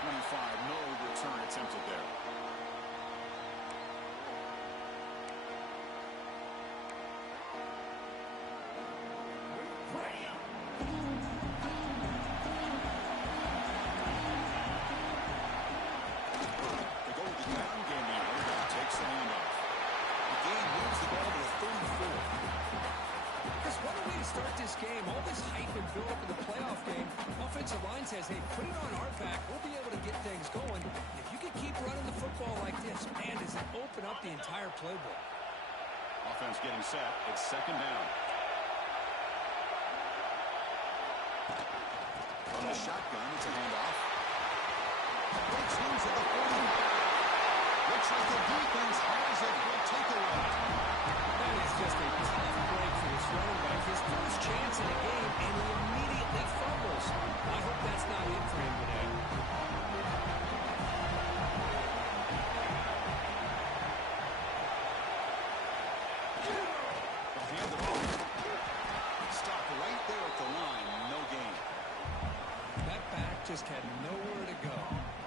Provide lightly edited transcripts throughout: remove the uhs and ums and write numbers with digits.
25. No return attempted there. They go with the ground game now. That takes the handoff. The game moves the ball to the 34. Chris, what a way to start this game. All this hype and build up in the playoff game. Offensive line says, hey, put it on our back. We'll be able to get things going. If you can keep running the football like this, man, does it open up the entire playbook. Offense getting set. It's second down. From the shotgun, it's a handoff. Breaks loose at the 40. Looks like the defense has it. Will take away. That is just a tough break for this running back. His first chance in the game, and he immediately fumbles. I hope that's not it for him today. They'll hand it off. Stop right there at the line. No gain. That back just had nowhere to go.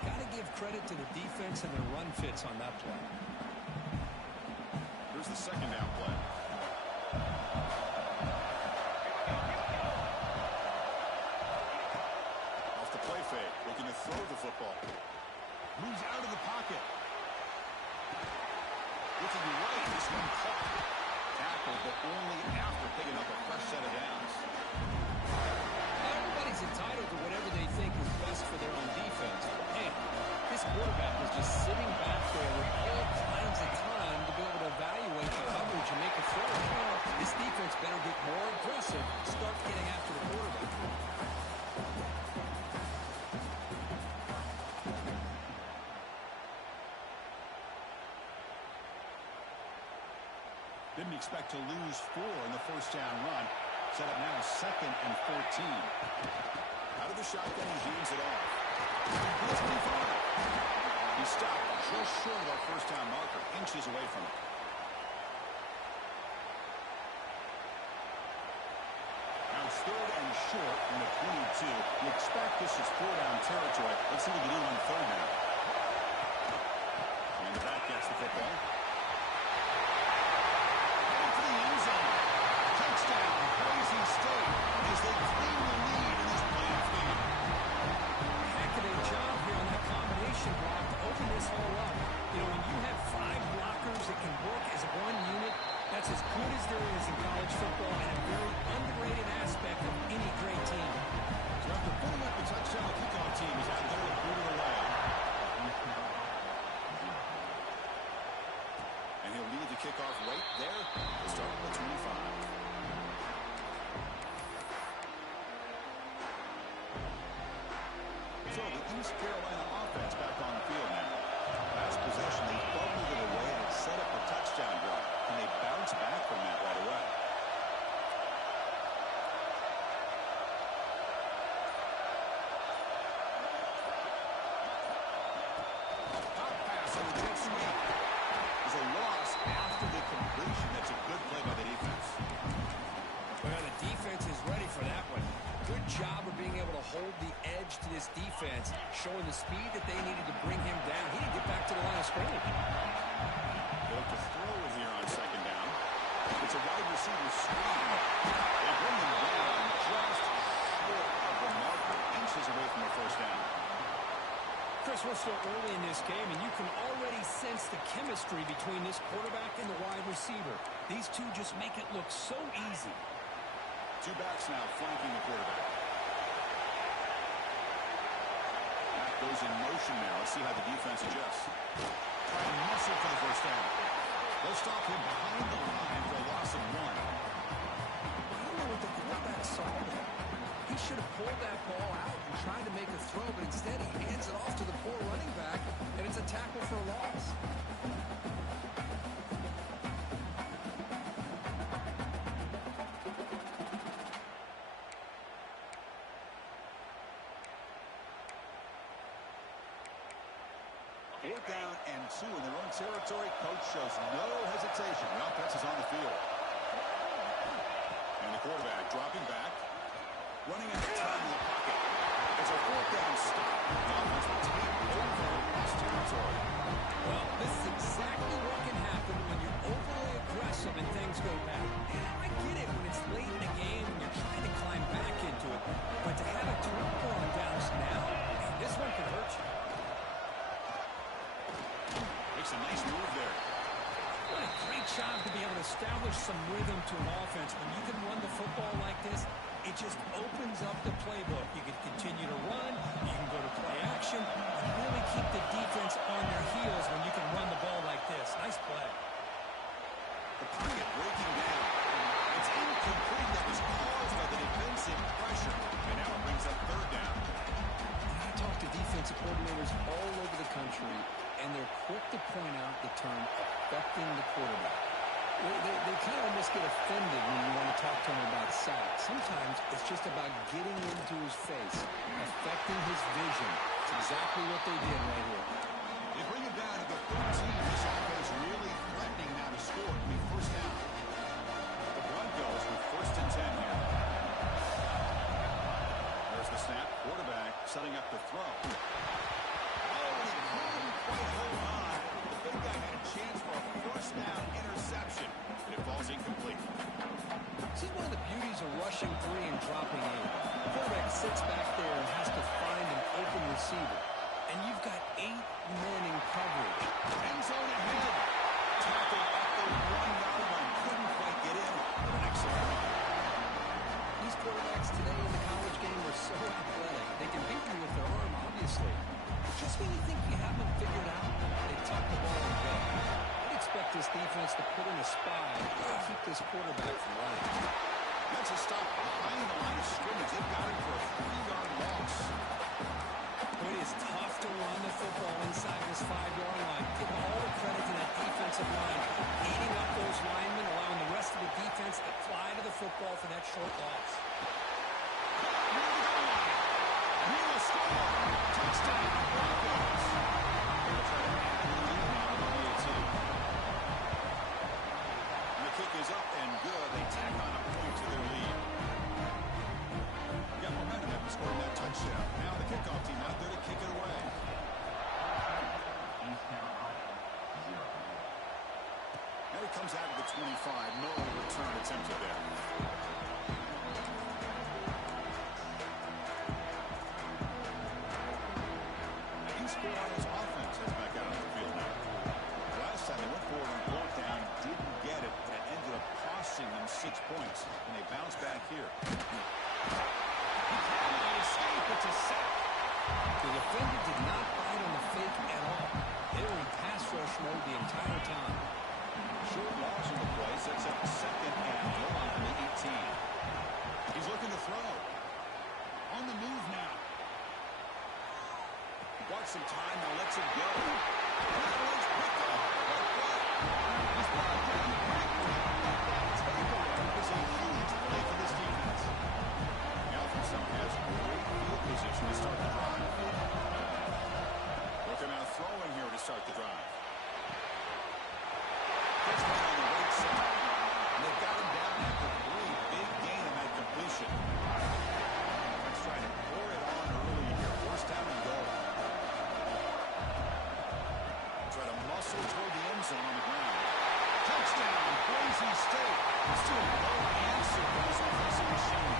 Got to give credit to the defense and their run fits on that play. Here's the second down play. Off the play fake, looking to throw the football. Moves out of the pocket. Looking right, this one caught. Tackle, but only after picking up a fresh set of downs. Everybody's entitled to whatever they think is best for their own defense. And this quarterback was just sitting back there with all kinds of time to be able to evaluate the coverage and make a throw. This defense better get more aggressive, start getting after the quarterback. Didn't expect to lose 4 in the first down run. Set up now second and 14. Out of the shotgun, he hands it off. He stopped just short of our first down marker, inches away from it. Now it's third and short from the 22. You expect this is 4-down territory. Let's see what we can do on third down. And the back gets the football. Touchdown, Boise State, as they claim the lead in this playoff game. Heck of a job here on that combination block to open this all up. You know, when you have 5 blockers that can work as one unit, that's as good as there is in college football and a very underrated aspect of any great team. So after pulling up the touchdown, the kickoff team is out there to boot it away. And he'll lead the kickoff right there to start with the 25. So the East Carolina offense back on the field now. Last possession, they bubbled it away and set up a touchdown drive. Can they bounce back from that right away? Hot pass on the jet sweep. Is a loss after the completion. That's a good play by the defense. Well, the defense is ready for that one. Good job of being able to hold the edge to this defense, showing the speed that they needed to bring him down. He didn't get back to the line of scrimmage. They look to throw it here on second down. It's a wide receiver screen. They bring him down just short of the marker, inches away from the first down. Chris, we're still early in this game, and you can already sense the chemistry between this quarterback and the wide receiver. These two just make it look so easy. 2 backs now flanking the quarterback. Back goes in motion now. Let's see how the defense adjusts. Trying to muscle for the first down. They'll stop him behind the line for a loss of 1. I don't know what the quarterback saw there. He should have pulled that ball out and tried to make a throw, but instead he hands it off to the poor running back, and it's a tackle for a loss. Fourth down and 2 in their own territory. Coach shows no hesitation. The offense is on the field. And the quarterback dropping back. Running out of time in the pocket. It's a fourth down stop. The offense will take over lost territory. Well, this is exactly what can happen when you're overly aggressive and things go bad. And I get it when it's late in the game and you're trying to climb back into it. But to have a turnover on downs now, man, this one could hurt you. Makes a nice move there. What a great job to be able to establish some rhythm to an offense. When you can run the football like this, it just opens up the playbook. You can continue to run, you can go to play action, and really keep the defense on their heels when you can run the ball like this. Nice play. The pocket breaking down. It's incomplete. That was caused by the defensive pressure. And now it brings up third down. I talk to defensive coordinators all over the country, and they're quick to point out the term affecting the quarterback. They kind of almost get offended when you want to talk to them about sacks. Sometimes it's just about getting into his face, affecting his vision. It's exactly what they did right here. They bring it down to the 13. This offense really threatening now to score. It'll be first down. The Broncos with first and 10 here. There's the snap. Quarterback setting up the throw. Oh, he couldn't quite hold on. The big guy had a chance for a first down interception, and it falls incomplete. This is one of the beauties of rushing 3 and dropping 8. The quarterback sits back there and has to find an open receiver. And you've got 8 men in coverage. End zone ahead. Tackle at the 1-yard line. Couldn't quite get in. But an excellent run. These quarterbacks today in the college game are so athletic. They can beat you with their arm, obviously. Just when you think you have them figured out, they tuck the ball and go. I'd expect this defense to put in a spy to keep this quarterback from running. That's a stop behind the line of scrimmage. They've got him for a 3-yard loss. It is tough to run the football inside this 5-yard line. Give all the credit to that defensive line. Eating up those linemen, allowing the rest of the defense to fly to the football for that short loss. He will score. Touchdown, Broncos. They'll try to add the lead now to the 18. And the kick is up and good. They tack on a point to their lead. Got momentum after scoring that touchdown. Now the kickoff team out there to kick it away. Now he comes out of the 25. No return attempted there. East Carolina's offense is back out on the field now. Last time they went forward on fourth down, didn't get it, and it ended up costing them 6 points. And they bounce back here. He cannot escape. It's a sack. The defender did not bite on the fake at all. They were in pass rush mode the entire time. Short loss in the play sets up second and 1 on the 18. He's looking to throw. On the move now. Bought some time, now lets it go. He's picked up. He's brought down quickly. Takeaway is a huge play for this defense. The offense now has great field position to start the drive. Looking now throwing here to start the drive. Gets one on the right side. And they've got him down after 3. Big gain on that completion. Let's try to pour it on early here. First down and goal. Try to muscle toward the end zone on the ground. Touchdown, Boise State. Still no answer for this offensive machine.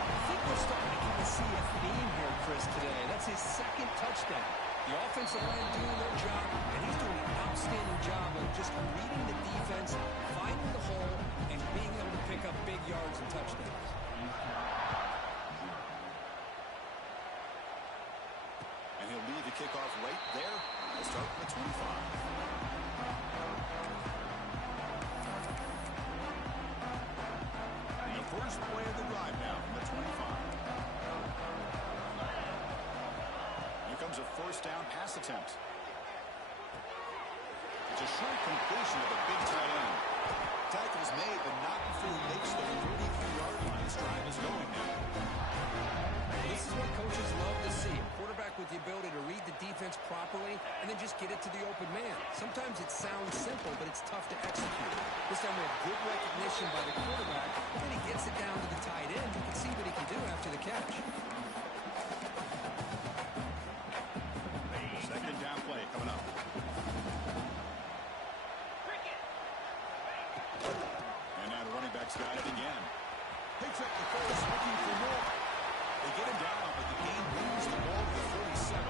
I think we're starting to kind of see a theme here, Chris, today. That's his second touchdown. The offensive line doing their job, and he's doing an outstanding job of just reading the defense, finding the hole, and being able to pick up big yards and touchdowns. And he'll lead the kickoff right there. He'll start from the 25. And the first play of the drive now from the 25. Here comes a first down pass attempt. It's a short completion of a big tight end. Tackle's made, but not before he makes the 33-yard line. This drive is going now. This is what coaches love to see. A quarterback with the ability to read the defense properly and then just get it to the open man. Sometimes it sounds simple, but it's tough to execute. This time we have good recognition by the quarterback, and then he gets it down to the tight end. You can see what he can do after the catch. Second down play coming up. And now the running back's got it again. Picks up the first, looking for more. They get him down, but the game moves the ball to the 37.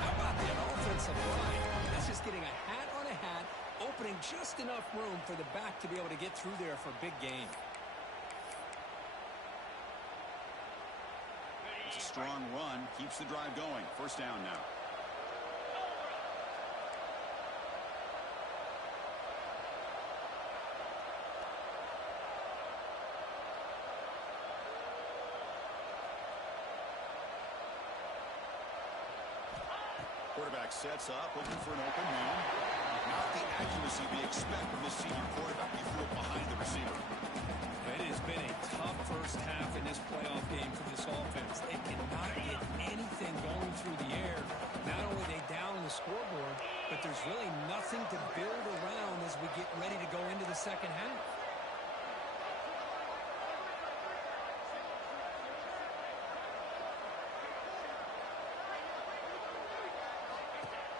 How about that offensive line? That's just getting a hat on a hat, opening just enough room for the back to be able to get through there for a big gain. It's a strong run, keeps the drive going. First down now. Quarterback sets up, looking for an open man. Not the accuracy we expect from this senior quarterback. He threw it behind the receiver. It has been a tough first half in this playoff game for this offense. They cannot get anything going through the air. Not only are they down on the scoreboard, but there's really nothing to build around as we get ready to go into the second half.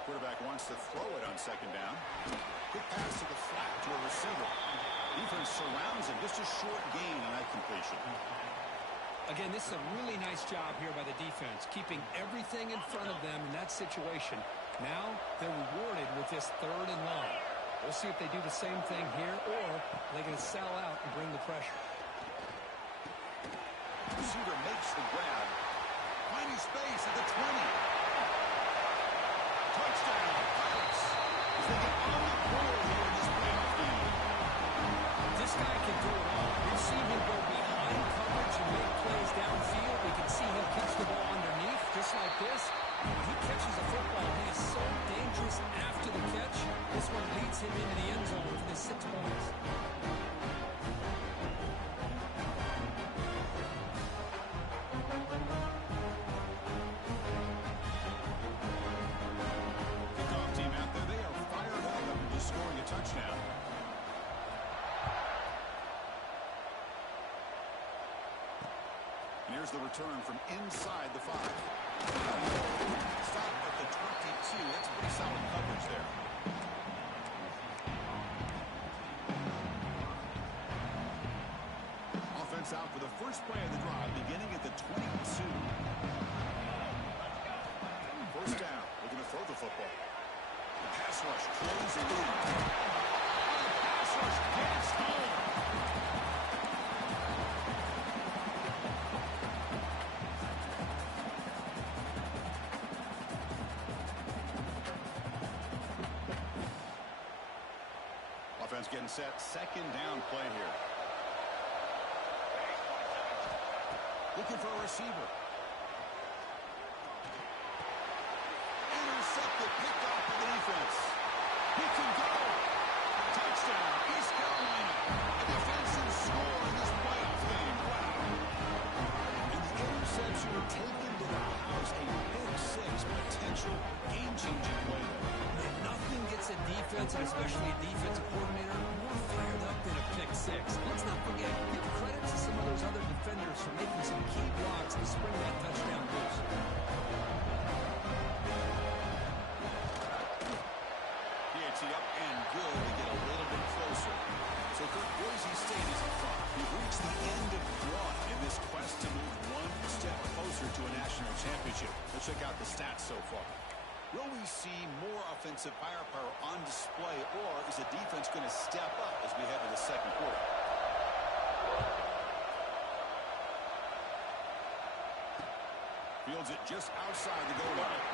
Quarterback wants to throw it on second down. Quick pass to the flat to a receiver. Defense surrounds him. Just a short gain on that completion. Again, this is a really nice job here by the defense, keeping everything in front of them in that situation. Now they're rewarded with this third and long. We'll see if they do the same thing here, or they're going to sell out and bring the pressure. Receiver makes the grab. Finding space at the 20. Touchdown, Pirates. As they get on the board here in this playoff game. This guy can do it all. We've seen him go behind coverage and make plays downfield. We can see him catch the ball underneath, just like this. When he catches the football, he is so dangerous after the catch. This one leads him into the end zone for the 6 points. Touchdown. And here's the return from inside the 5. Stop at the 22. That's pretty solid coverage there. Offense out for the first play of the drive, beginning at the 22. First down. Looking to throw the football. The pass rush closing in. Pass rush gets home. Offense getting set. Second down play here. Looking for a receiver. Intercepted, picked off by the defense. He can go. Touchdown, East Carolina. A defensive score in this playoff game. Wow. And the interception taken to the house. A big 6 potential game-changing play there. And nothing gets a defense, and especially a defensive coordinator, more fired up than a pick 6. Let's not forget, give credit to some of those other defenders for making some key blocks to spring that touchdown boost. Up and good to get a little bit closer. So Boise State is in front. We've reached the end of the run in this quest to move one step closer to a national championship. Let's check out the stats so far. Will we see more offensive firepower on display, or is the defense going to step up as we head to the second quarter? Fields it just outside the goal line.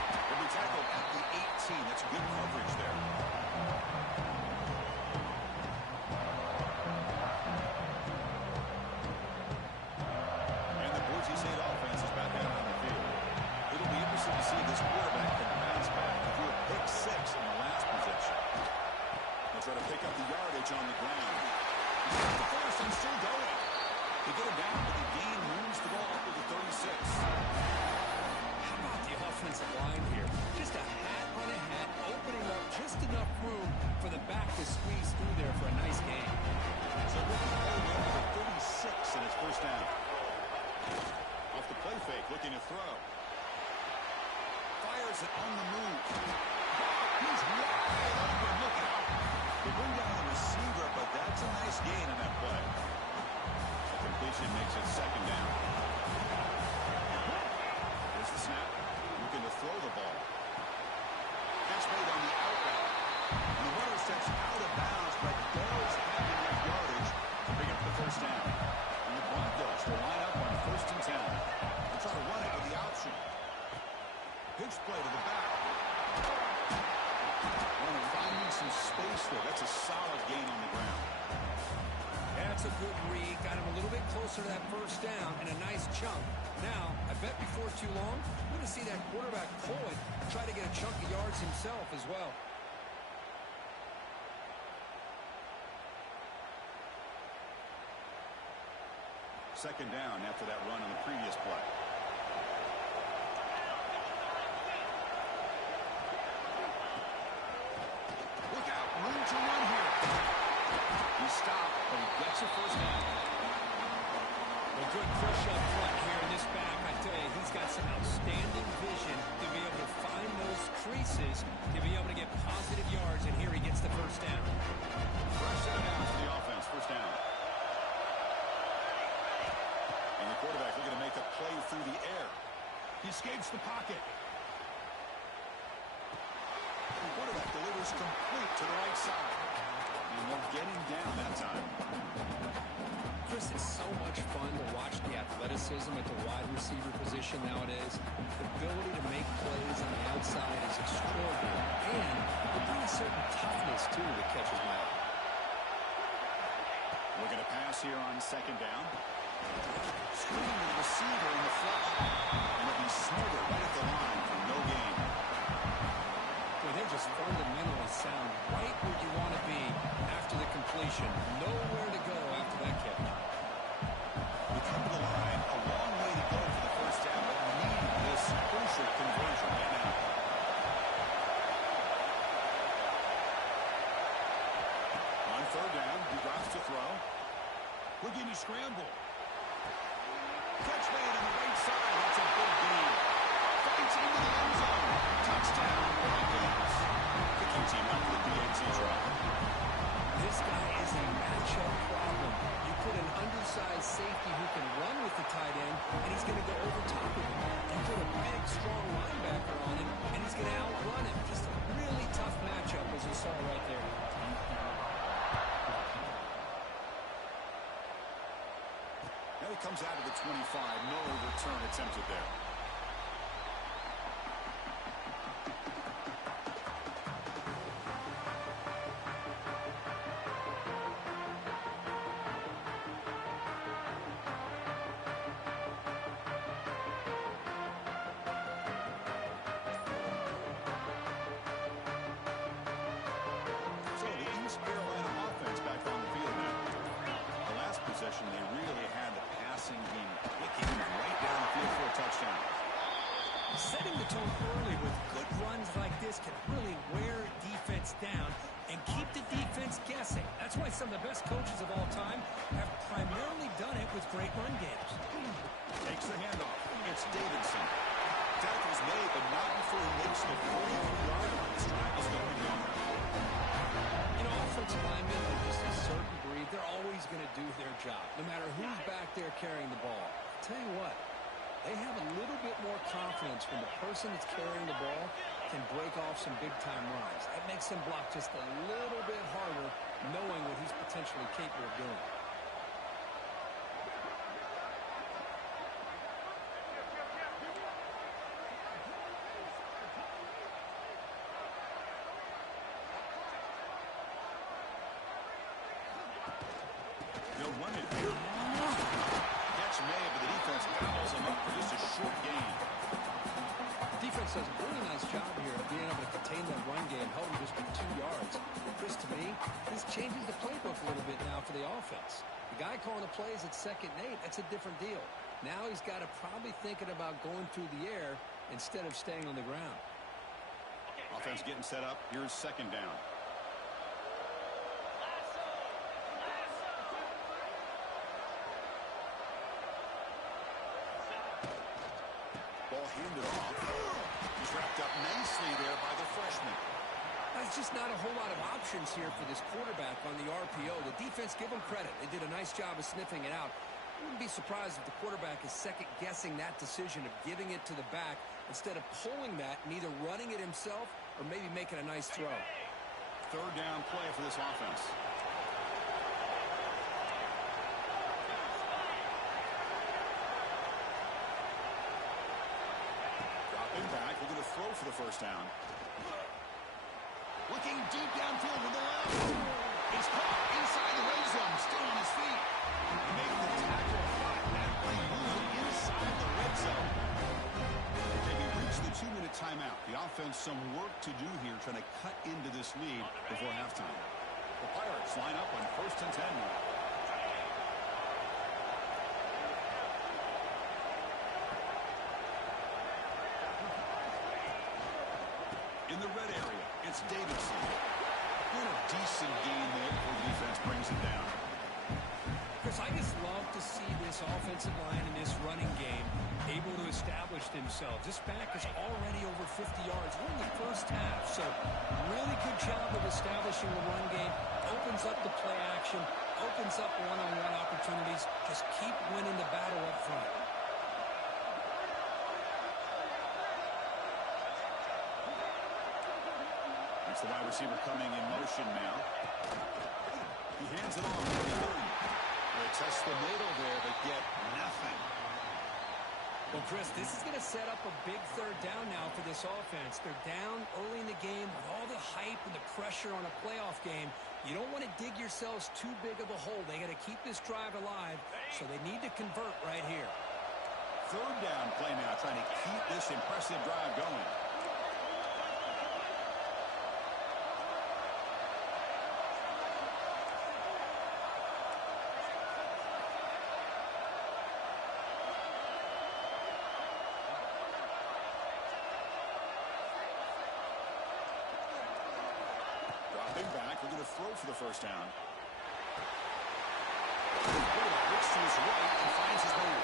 He'll be tackled at the 18. That's good coverage there. And the Boise St offense is back out on the field. It'll be interesting to see if this quarterback can bounce back and do a pick 6 in the last possession. They'll try to pick up the yardage on the ground. He's got the first and still going. They get him down, but the gain moves the ball up to the 36. nice gain on that play. The completion makes it second down. Here's the snap. Looking to throw the ball. Catch made on the outlet. And the runner steps out of bounds, but does have enough yardage to pick up the first down. And the Broncos will line up on 1st and 10. They'll try to run it with the option. Pitch play to the back. Runner finding some space there. That's a solid gain on the ground. That's a good read. Got him a little bit closer to that first down and a nice chunk. Now, I bet before too long, we're going to see that quarterback pull it, try to get a chunk of yards himself as well. Second down after that run on the previous play. Look out, room to run here. He stopped, but he gets a first down. A good push up front here in this back. I tell you, he's got some outstanding vision to be able to find those creases, to be able to get positive yards, and here he gets the first down. Fresh set of downs for the offense, first down. And the quarterback looking to make a play through the air. He escapes the pocket. The quarterback delivers complete to the right side. And they'll get him down that time. Chris, it's so much fun to watch the athleticism at the wide receiver position nowadays. The ability to make plays on the outside is extraordinary. And it brings a certain toughness, too, that catches my eye. Looking to pass here on second down. Screening the receiver in the flat. And it'll be smothered right at the line for no gain. Boy, they're just fundamentally sound right where you want to be after the completion. Nowhere to go after that catch. We come to the line, a long way to go for the first down, but we need this crucial conversion right now. On third down, he drops to throw. Houdini scramble. Catch made on the right side. That's a big gain. Fights into the end zone. Touchdown, Broncos. Kicking team out for the PAT try. This guy is a matchup problem. You put an undersized safety who can run with the tight end, and he's going to go over top of him. You put a big, strong linebacker on him, and he's going to outrun him. Just a really tough matchup, as you saw right there. Now he comes out of the 25. No return attempted there. So the East Carolina offense back on the field now. The last possession, they really had the passing game clicking right down the field for a touchdown. Setting the tone early with good runs like this can really wear defense down and keep the defense guessing. That's why some of the best coaches of all time have primarily done it with great run games. Takes the handoff. It's Davidson. Tackle's made, but not before he makes the 43-yard line. This drive is going longer. You know, offensive linemen are just a certain breed. They're always going to do their job, no matter who's back there carrying the ball. I'll tell you what, they have a little bit more confidence when the person that's carrying the ball can break off some big-time runs. That makes them block just a little bit harder, knowing what he's potentially capable of doing. They'll run it here. Catch made, but the defense gobbles him up for just a short gain. Defense does a really nice job here of being able to contain that run game, held him just for 2 yards. Chris, to me, this changes the playbook a little bit now for the offense. The guy calling the plays at 2nd and 8, that's a different deal. Now he's got to probably thinking about going through the air instead of staying on the ground. Offense getting set up. Here's second down. Ball handed off. He's wrapped up nicely there by the freshman. As There's just not a whole lot of options here for this quarterback on the RPO. The defense, give them credit. They did a nice job of sniffing it out. I wouldn't be surprised if the quarterback is second-guessing that decision of giving it to the back instead of pulling that and either running it himself or maybe making a nice throw. Third down play for this offense. Dropping back, we're going to throw for the first down. Looking deep downfield with the left. It's caught inside the red zone, still on his feet. He made the tackle, but that play moves it inside the red zone. Okay, we reached the 2-minute timeout. The offense some work to do here, trying to cut into this lead before halftime. The Pirates line up on 1st and 10 now. In the red area, it's Davidson. Doing a decent game there before the defense brings him down. Chris, I just love to see this offensive line in this running game able to establish themselves. This back is already over 50 yards. We're in the first half, so really good job of establishing the run game. Opens up the play action, opens up one-on-one opportunities. Just keep winning the battle up front. It's the wide receiver coming in motion now. He hands it off. They test the middle there, but get nothing. Well, Chris, this is going to set up a big third down now for this offense. They're down early in the game with all the hype and the pressure on a playoff game. You don't want to dig yourselves too big of a hole. They got to keep this drive alive, so they need to convert right here. Third down play now, trying to keep this impressive drive going. Back, we're going to throw for the first down. Looks to his right and finds his way.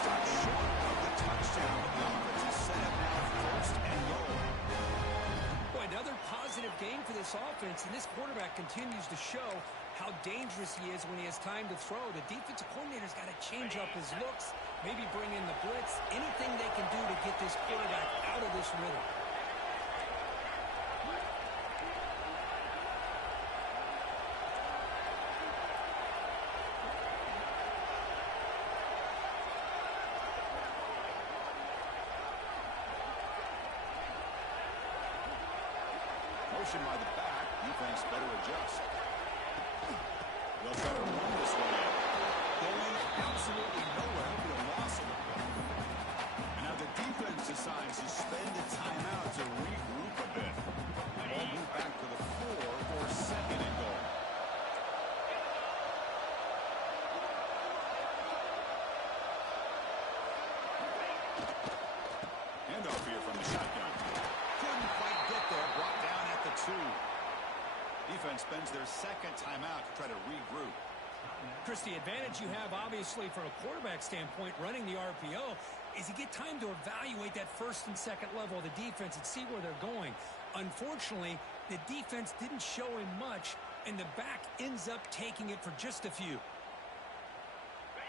Stops short of the touchdown. The offense is set up now, 1st and goal. Boy, another positive game for this offense, and this quarterback continues to show how dangerous he is when he has time to throw. The defensive coordinator's got to change up his looks, maybe bring in the blitz, anything they can do to get this quarterback out of this rhythm. By the back, defense better adjust. They'll try to run this one in. Going absolutely nowhere for a loss of it. And now the defense decides to spend a timeout to regroup a bit. Ball move back to the 4 for 2nd and goal. Handoff here from the shotgun. Couldn't quite get there. Brought down at the 2. Defense spends their 2nd timeout to try to regroup. Chris, the advantage you have, obviously, from a quarterback standpoint, running the RPO, is you get time to evaluate that 1st and 2nd level of the defense and see where they're going. Unfortunately, the defense didn't show him much, and the back ends up taking it for just a few.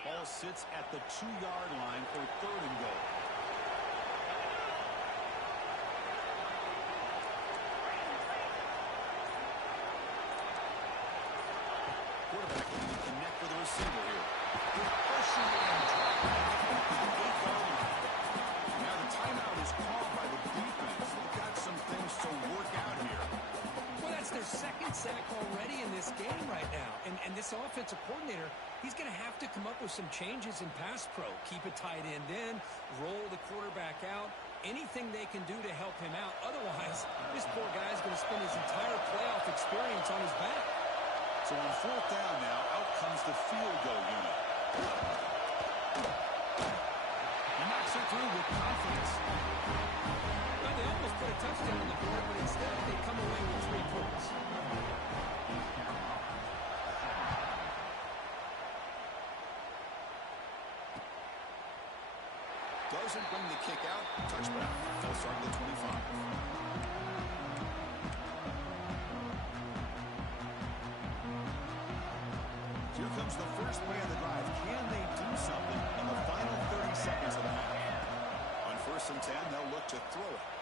Ball sits at the 2-yard line for 3rd and goal. Quarterback can connect with the receiver here. Pressure and drop. Now the timeout is called by the defense. They've got some things to work out here. Well, that's their 2nd sack already in this game right now. And this offensive coordinator, he's going to have to come up with some changes in pass pro. Keep a tight end in, roll the quarterback out, anything they can do to help him out. Otherwise, this poor guy's going to spend his entire playoff experience on his back. So on 4th down now, out comes the field goal unit. He knocks it through with confidence. Well, they almost put a touchdown on the board, but instead they come away with 3 points. Doesn't bring the kick out. Touchback. Full start to the 25. the first play of the drive. Can they do something in the final 30 seconds of the half? On 1st and 10, they'll look to throw it.